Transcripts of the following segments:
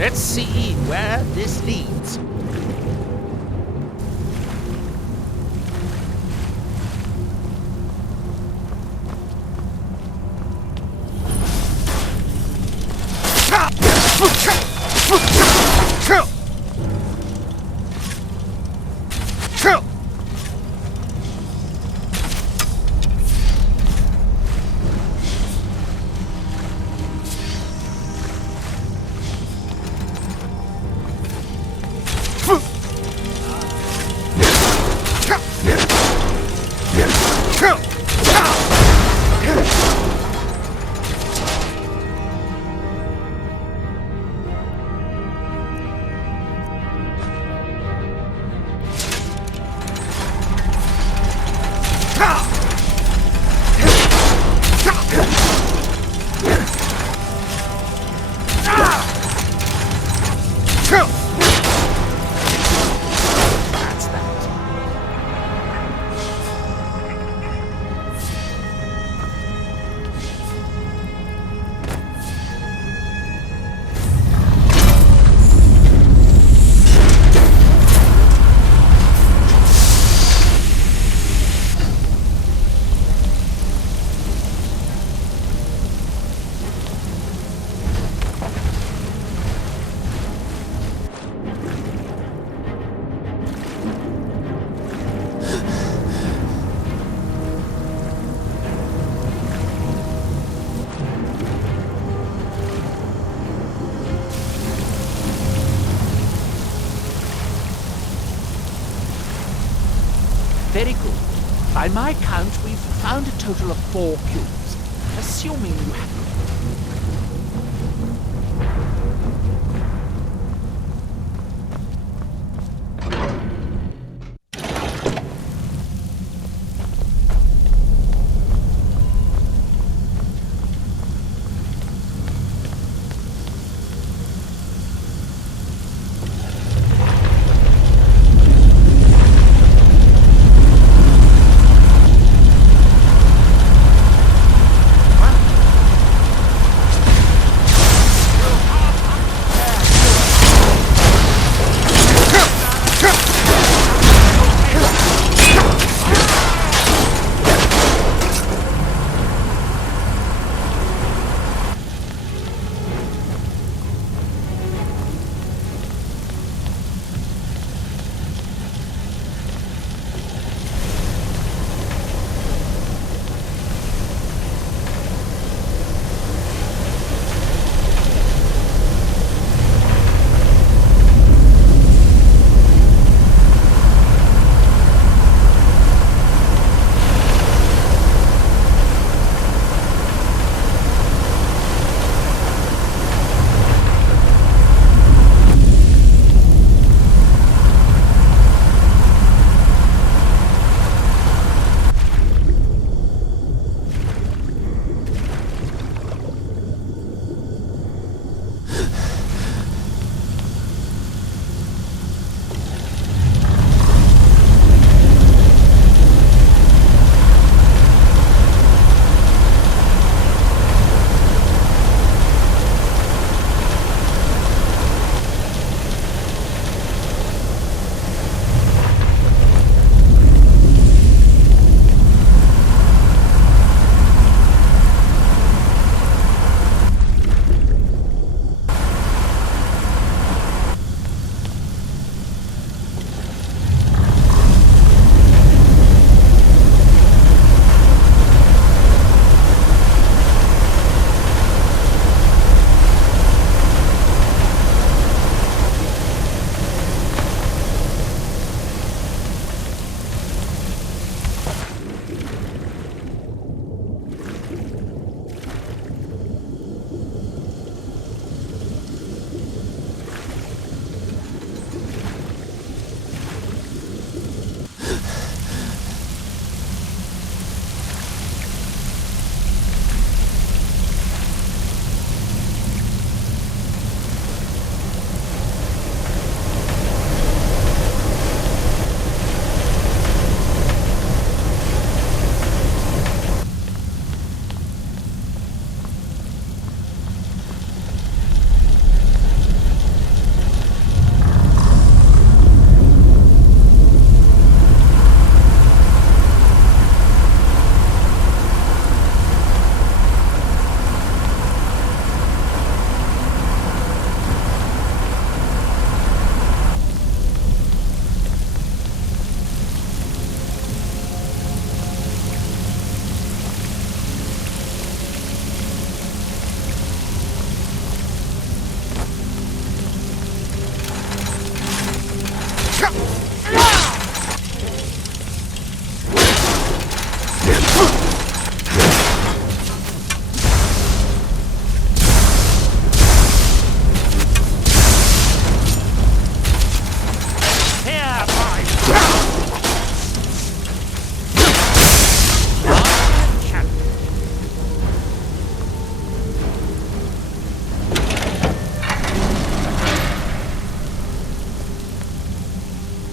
Let's see where this leads. Very good. By my count, we've found a total of 4 cubes. Assuming you have...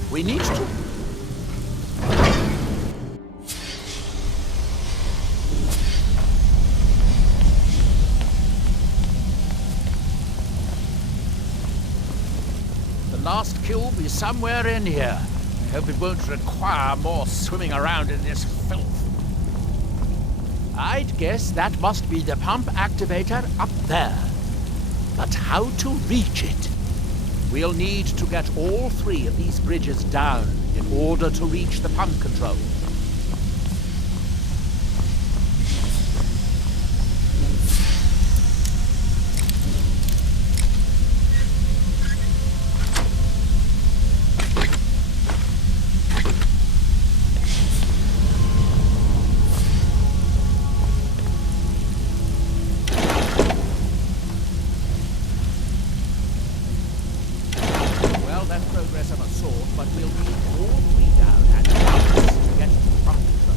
We need to... The last cube is somewhere in here. I hope it won't require more swimming around in this filth. I'd guess that must be the pump activator up there. But how to reach it? We'll need to get all 3 of these bridges down in order to reach the pump control. Progress of a sort, but we'll need all 3 down at once to get to pump control.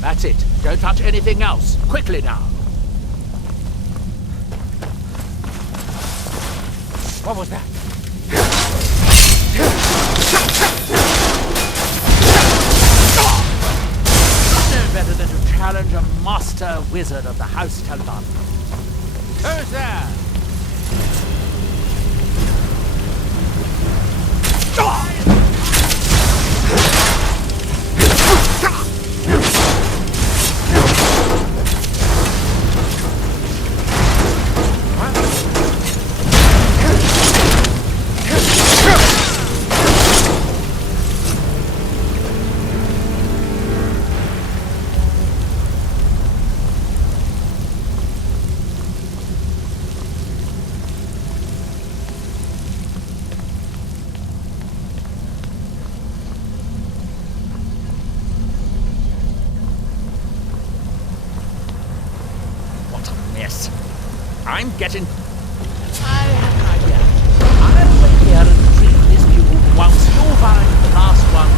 That's it. Don't touch anything else. Quickly now. What was that? No better than to challenge a master wizard of the House Talon. Who's there? Yes. I'm getting... I have an idea. I'll wait here and retrieve this cube once you find the last one.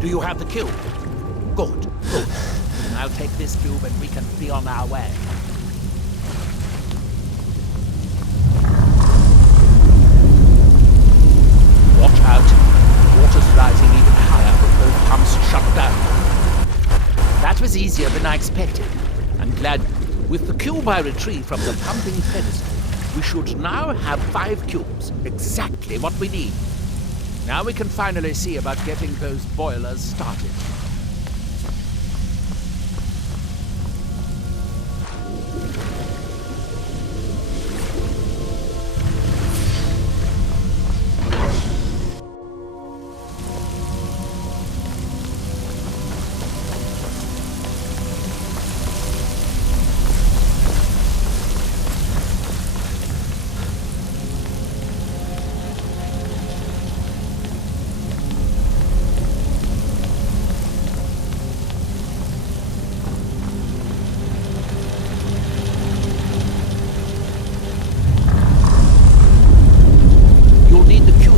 Do you have the cube? Good, good. I'll take this cube and we can be on our way. Watch out. The water's rising even higher with both pumps shut down. That was easier than I expected. I'm glad. With the cube I retrieved from the pumping pedestal, We should now have 5 cubes, exactly what we need. Now we can finally see about getting those boilers started.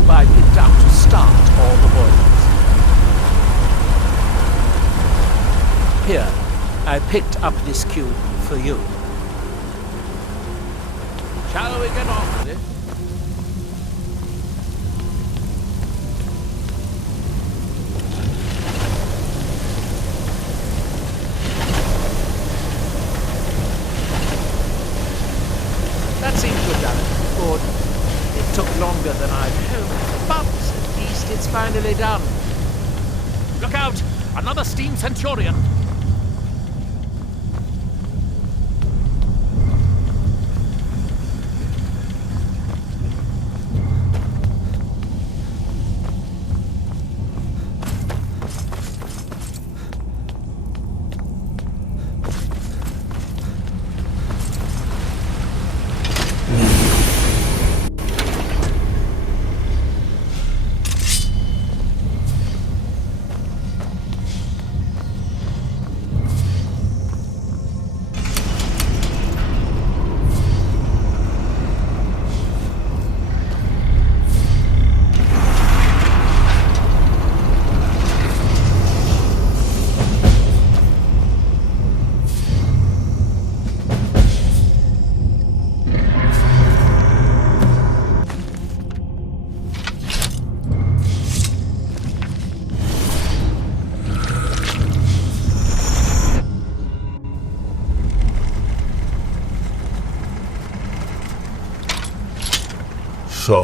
I picked up to start all the boilers. Here, I picked up this cube for you. Shall we get on with it? That seems to have done it. Good. It took longer than I'd hoped, but at least it's finally done. Look out! Another steam centurion! So,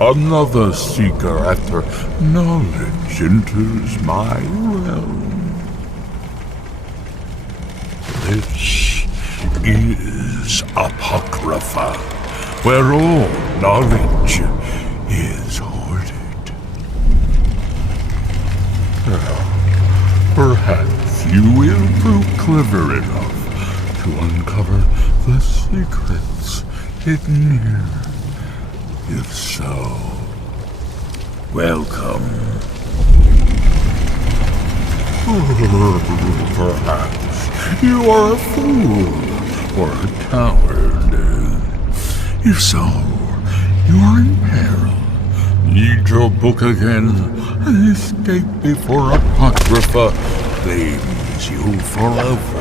another seeker after knowledge enters my realm. This is Apocrypha, where all knowledge is hoarded. Perhaps you will prove clever enough to uncover the secrets hidden here. If so, welcome. Perhaps you are a fool or a coward. If so, you are in peril. Need your book again and escape before Apocrypha claims you forever.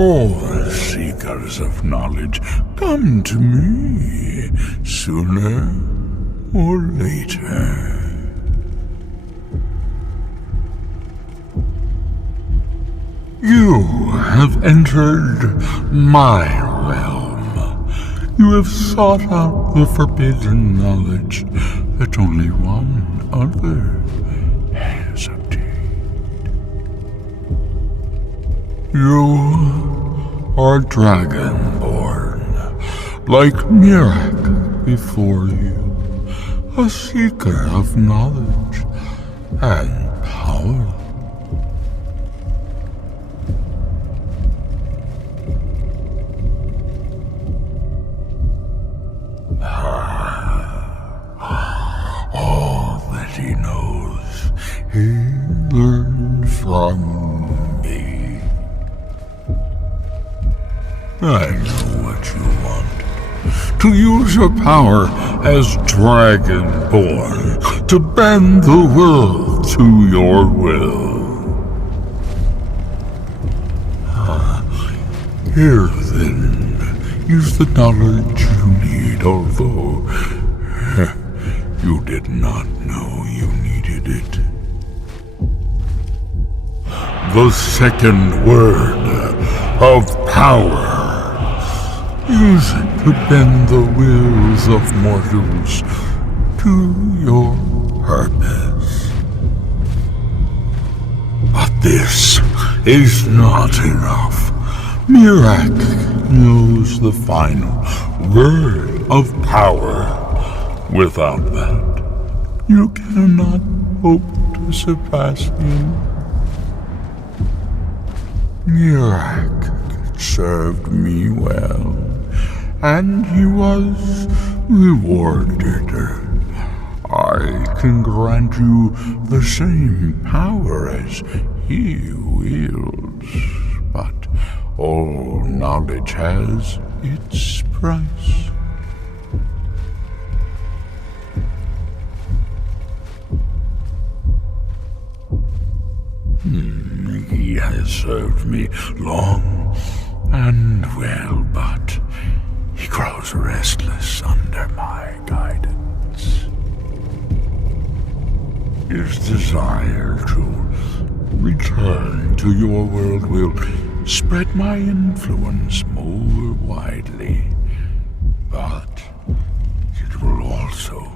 All seekers of knowledge come to me sooner or later. You have entered my realm. You have sought out the forbidden knowledge that only one other has obtained. You are dragonborn, like Mirak before you, a seeker of knowledge and power. All that he knows, he learned from me. I know what you want. To use your power as Dragonborn, to bend the world to your will. Here then is the knowledge you need, although you did not know you needed it. The second word of power. Use it to bend the wills of mortals to your purpose. But this is not enough. Mirak knows the final word of power. Without that, you cannot hope to surpass him. Mirak served me well, and he was rewarded. I can grant you the same power as he wields, but all knowledge has its price. He has served me long and well, but he grows restless under my guidance. His desire to return to your world will spread my influence more widely, but it will also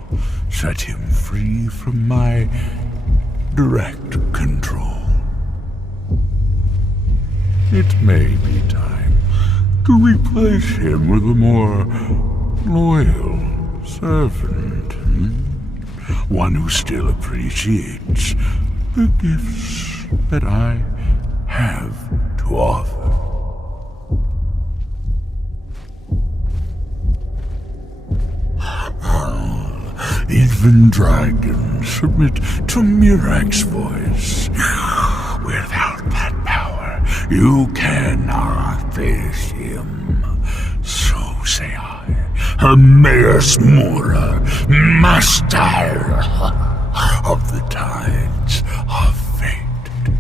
set him free from my direct control. It may be time to replace him with a more loyal servant. One who still appreciates the gifts that I have to offer. Even dragons submit to Mirak's voice. Without that power, you cannot face him. So say I, Hermaeus Mora, master of the tides of fate.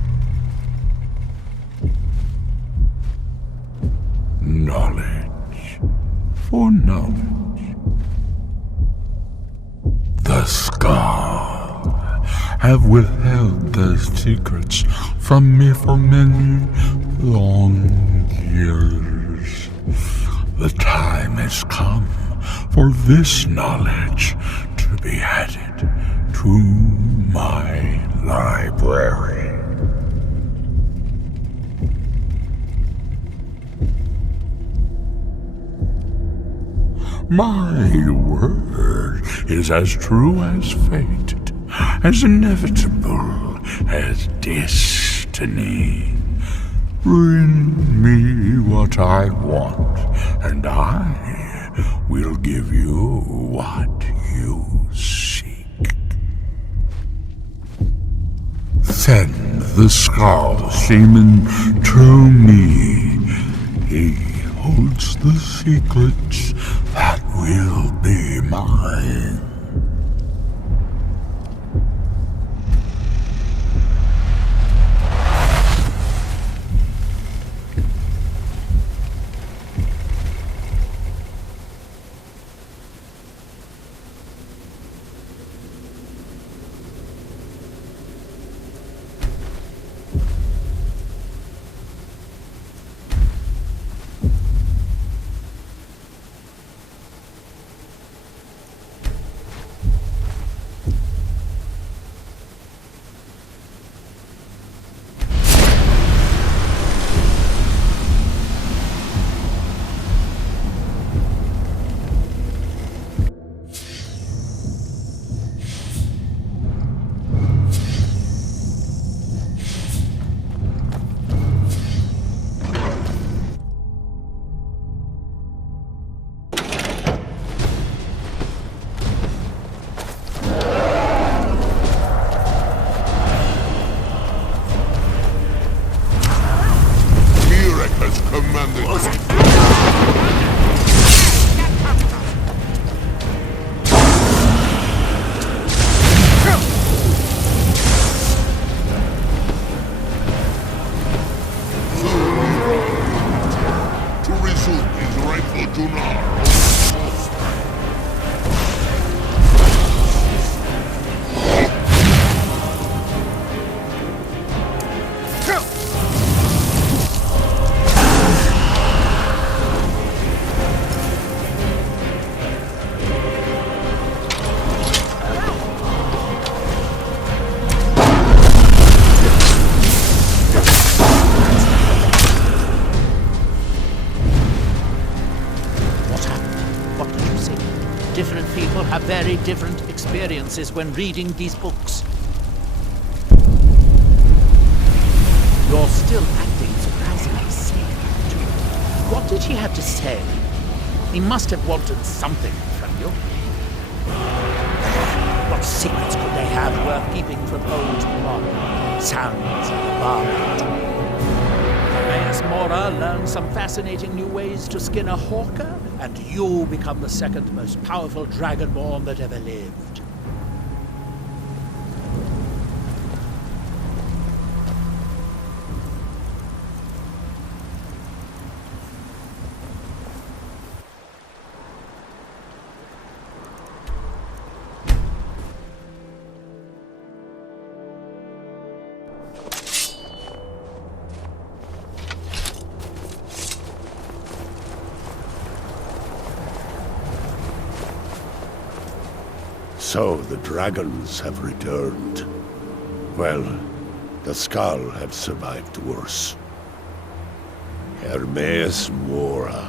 Knowledge for knowledge. The Scar have withheld their secrets from me for many long years. The time has come for this knowledge to be added to my library. My word is as true as fate, as inevitable as destiny. Bring me what I want, and I will give you what you seek. Send the Skull Shaman to me. He holds the secrets that will be mine. different experiences when reading these books. You're still acting surprisingly safe, too. What did he have to say? He must have wanted something from you. What secrets could they have worth keeping from old Mon? Sounds like a bargain. Mayas Mora learn some fascinating new ways to skin a hawker, and you become the second most powerful dragonborn that ever lived. So the dragons have returned. Well, the Skull have survived worse. Hermes Mora.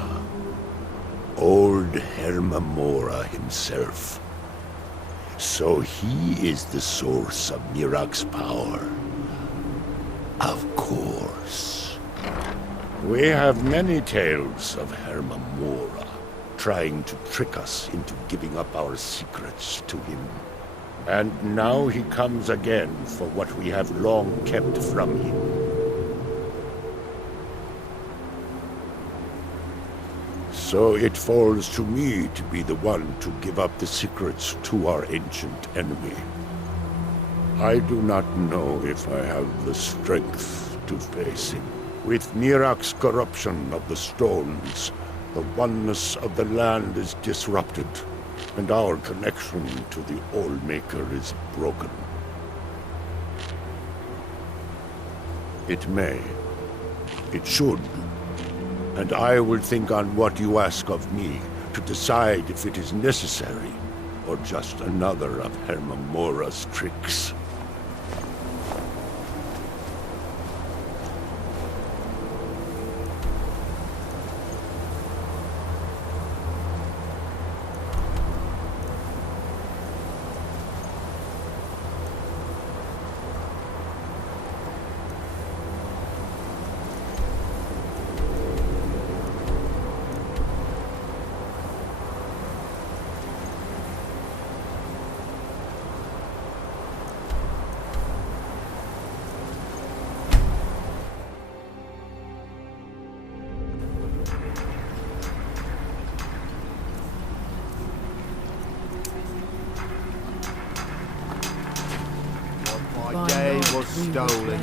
Old Hermamora himself. So he is the source of Mirak's power. Of course. We have many tales of Hermamora trying to trick us into giving up our secrets to him. And now he comes again for what we have long kept from him. So it falls to me to be the one to give up the secrets to our ancient enemy. I do not know if I have the strength to face him. With Mirak's corruption of the stones, the oneness of the land is disrupted, and our connection to the All-Maker is broken. It may. It should. And I will think on what you ask of me to decide if it is necessary, or just another of Hermamora's tricks. My day was stolen.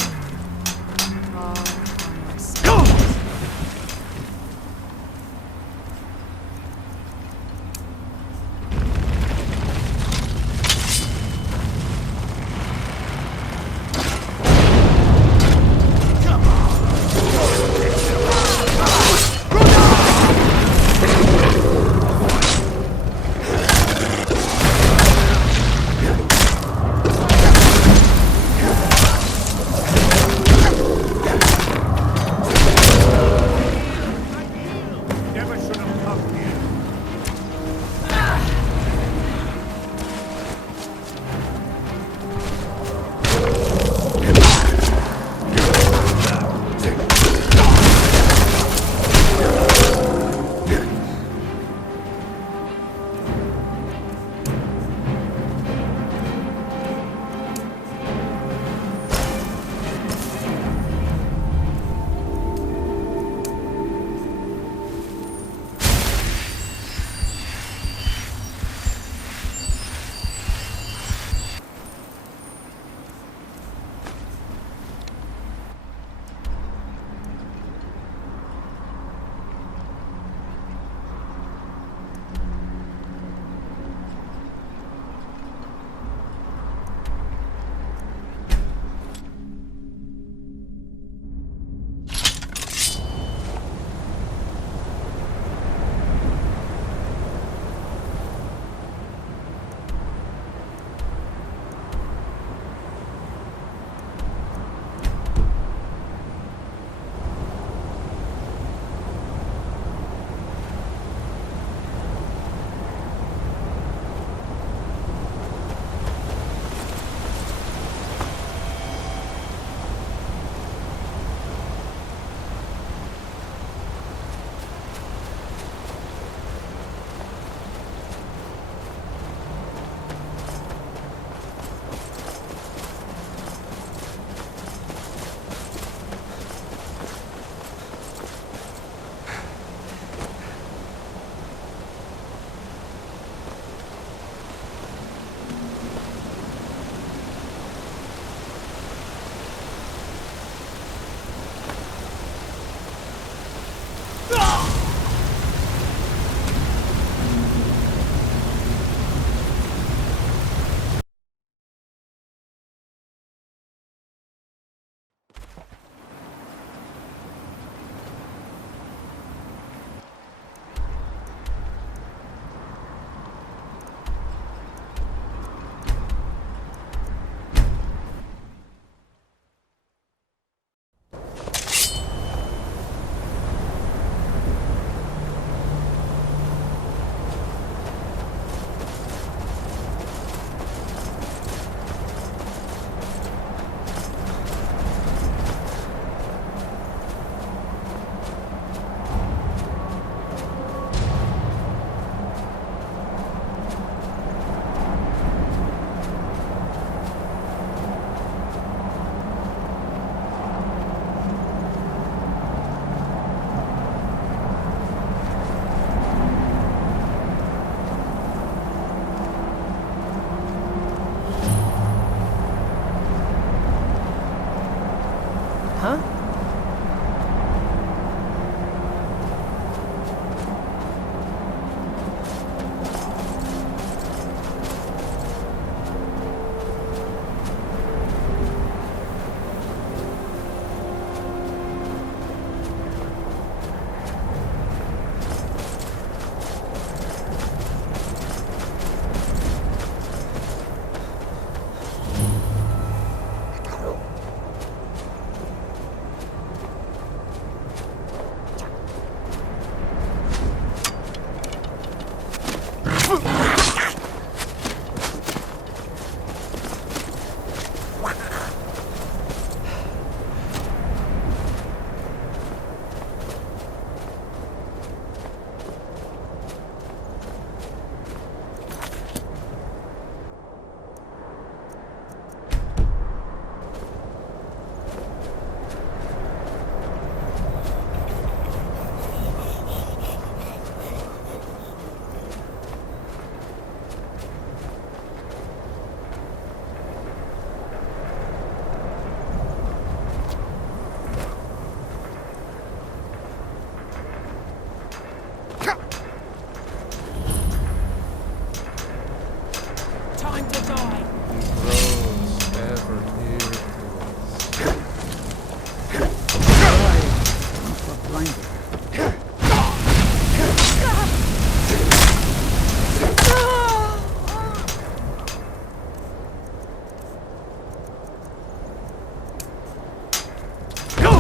Huh? Time to die. Grows ever near to us. Now,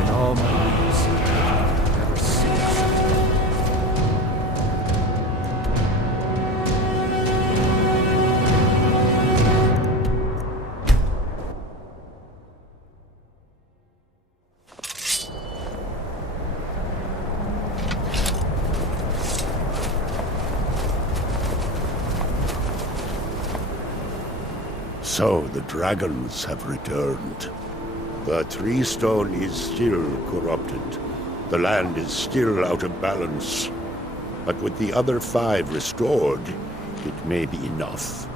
in all my years, I've never seen such a So the dragons have returned. The tree stone is still corrupted. The land is still out of balance. But with the other 5 restored, it may be enough.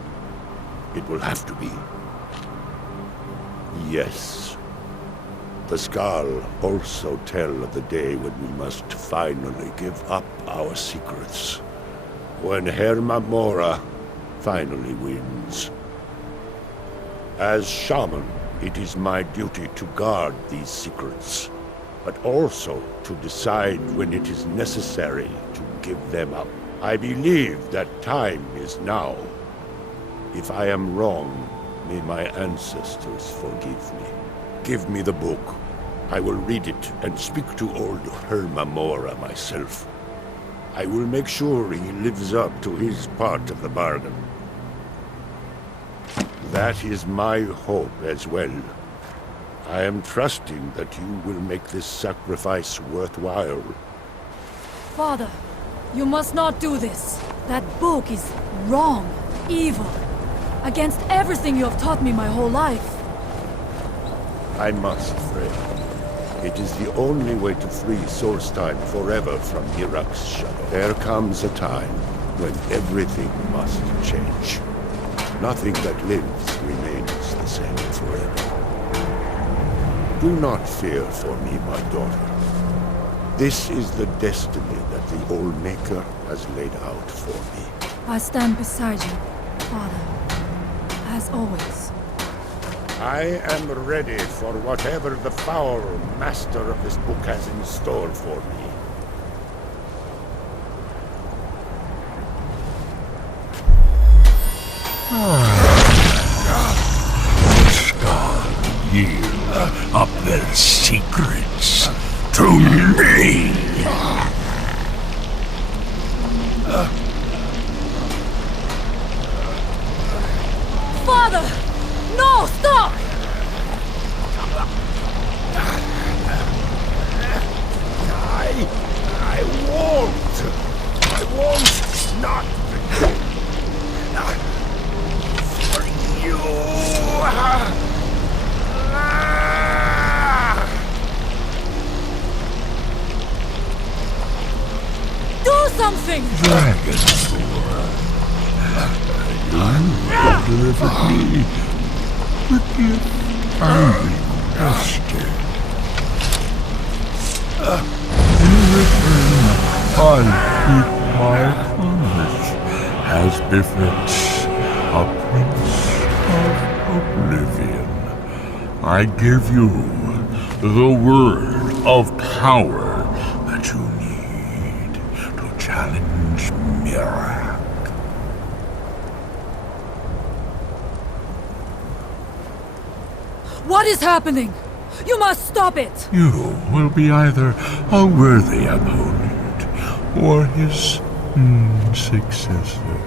It will have to be. Yes. The Skal also tell of the day when we must finally give up our secrets. When Herma Mora finally wins. As shaman, it is my duty to guard these secrets, but also to decide when it is necessary to give them up. I believe that time is now. If I am wrong, may my ancestors forgive me. Give me the book. I will read it and speak to old Herma Mora myself. I will make sure he lives up to his part of the bargain. That is my hope as well. I am trusting that you will make this sacrifice worthwhile. Father, you must not do this. That book is wrong, evil, against everything you have taught me my whole life. I must, Frey. It is the only way to free Solstheim forever from Mirak's shadow. There comes a time when everything must change. Nothing that lives remains the same forever. Do not fear for me, my daughter. This is the destiny that the Old Maker has laid out for me. I stand beside you, Father, as always. I am ready for whatever the foul master of this book has in store for me. Yield up their secrets to me. Father! No, stop! I won't not for you. Do something! Dragon you delivered me the gift I requested. In return, I keep my promise, as befits a prince of oblivion. I give you the word of power that you need to challenge Mirak. What is happening? You must stop it! You will be either a worthy opponent or his successor,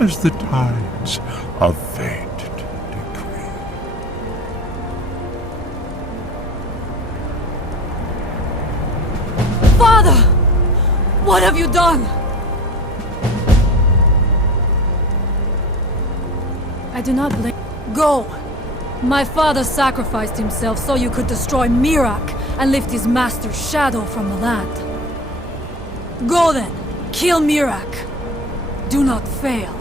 as the tides of fate decree. Father! What have you done? I do not blame. Go! My father sacrificed himself so you could destroy Mirak and lift his master's shadow from the land. Go then! Kill Mirak! Do not fail.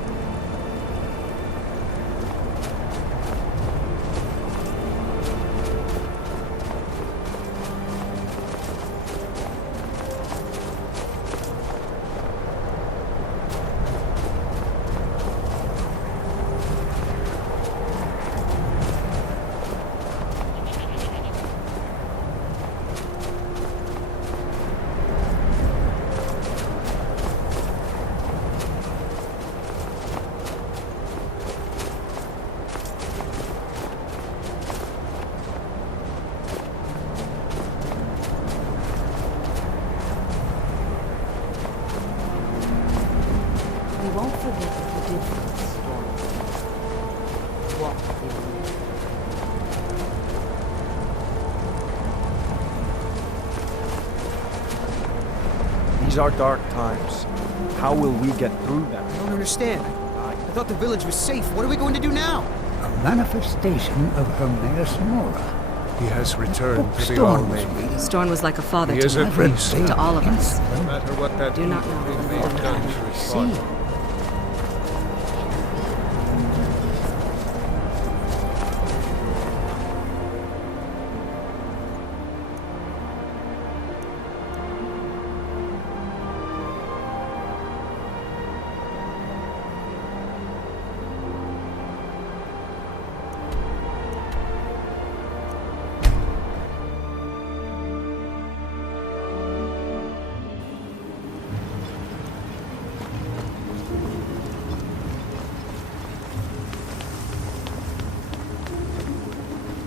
We won't forget what you did for us, Storm. Walk with me. These are dark times. How will we get through them? I don't understand. I thought the village was safe. What are we going to do now? A manifestation of Hermaeus Mora. He has returned to the Storm army. was reading. Storm was like a father He to is me, a prince. to all of us. No matter what that Do not evil know may what be time done to we his see. father.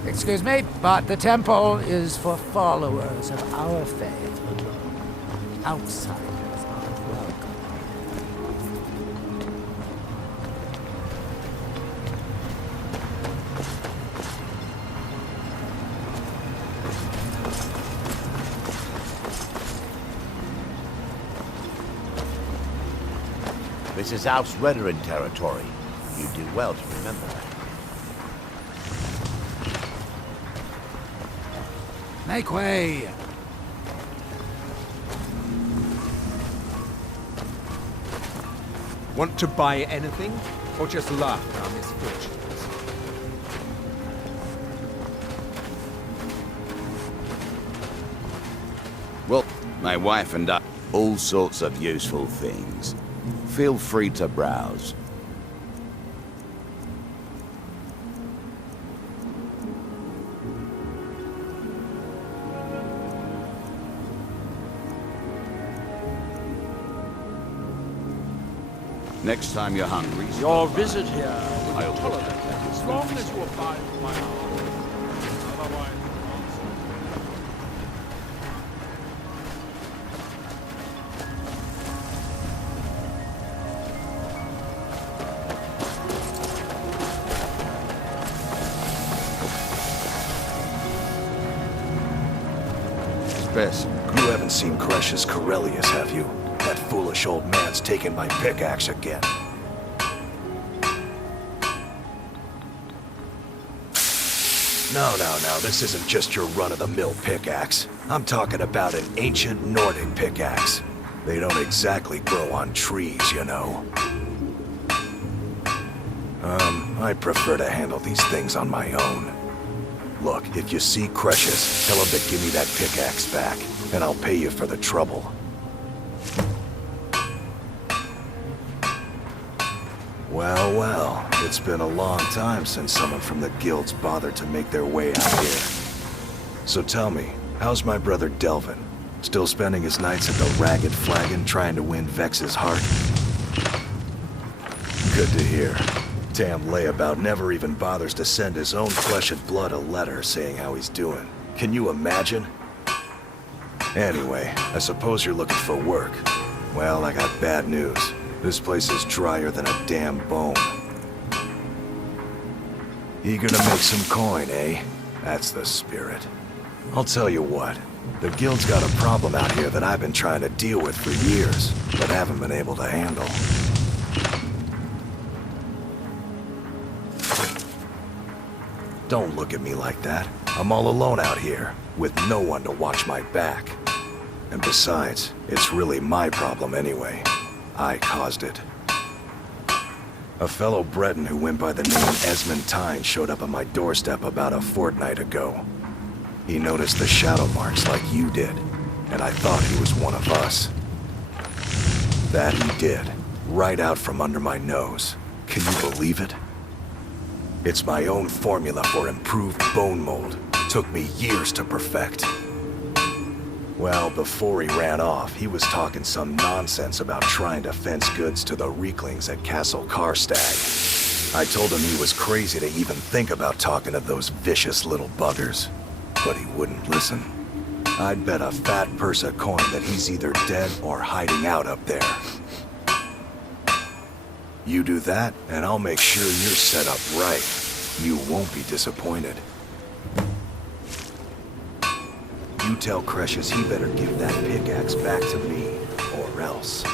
Excuse me, but the temple is for followers of our faith alone. Outsiders aren't welcome. This is Alf's Redarin territory. You do well to remember that. Make way! Want to buy anything? Or just laugh at our misfortunes? Well, my wife and I... all sorts of useful things. Feel free to browse. Next time you're hungry... Your visit here I'll will be tolerated as long as you abide by my orders. Otherwise... Best. You haven't seen Cresh's Corellius, have you? That foolish old man's taken my pickaxe again. No, this isn't just your run-of-the-mill pickaxe. I'm talking about an ancient Nordic pickaxe. They don't exactly grow on trees, you know. I prefer to handle these things on my own. Look, if you see Cresh's, tell him to give me that pickaxe back, and I'll pay you for the trouble. Well, it's been a long time since someone from the guilds bothered to make their way out here. So tell me, how's my brother Delvin? Still spending his nights at the Ragged Flagon trying to win Vex's heart? Good to hear. Damn layabout never even bothers to send his own flesh and blood a letter saying how he's doing. Can you imagine? Anyway, I suppose you're looking for work. Well, I got bad news. This place is drier than a damn bone. Eager to make some coin, eh? That's the spirit. I'll tell you what. The guild's got a problem out here that I've been trying to deal with for years, but haven't been able to handle. Don't look at me like that. I'm all alone out here, with no one to watch my back. And besides, it's really my problem anyway. I caused it. A fellow Breton who went by the name Esmond Tyne showed up at my doorstep about a fortnight ago. He noticed the shadow marks like you did, and I thought he was one of us. That he did, right out from under my nose. Can you believe it? It's my own formula for improved bone mold. Took me years to perfect. Well, before he ran off, he was talking some nonsense about trying to fence goods to the Reeklings at Castle Karstag. I told him he was crazy to even think about talking to those vicious little buggers. But he wouldn't listen. I'd bet a fat purse of coin that he's either dead or hiding out up there. You do that, and I'll make sure you're set up right. You won't be disappointed. You tell Cresh's he better give that pickaxe back to me, or else.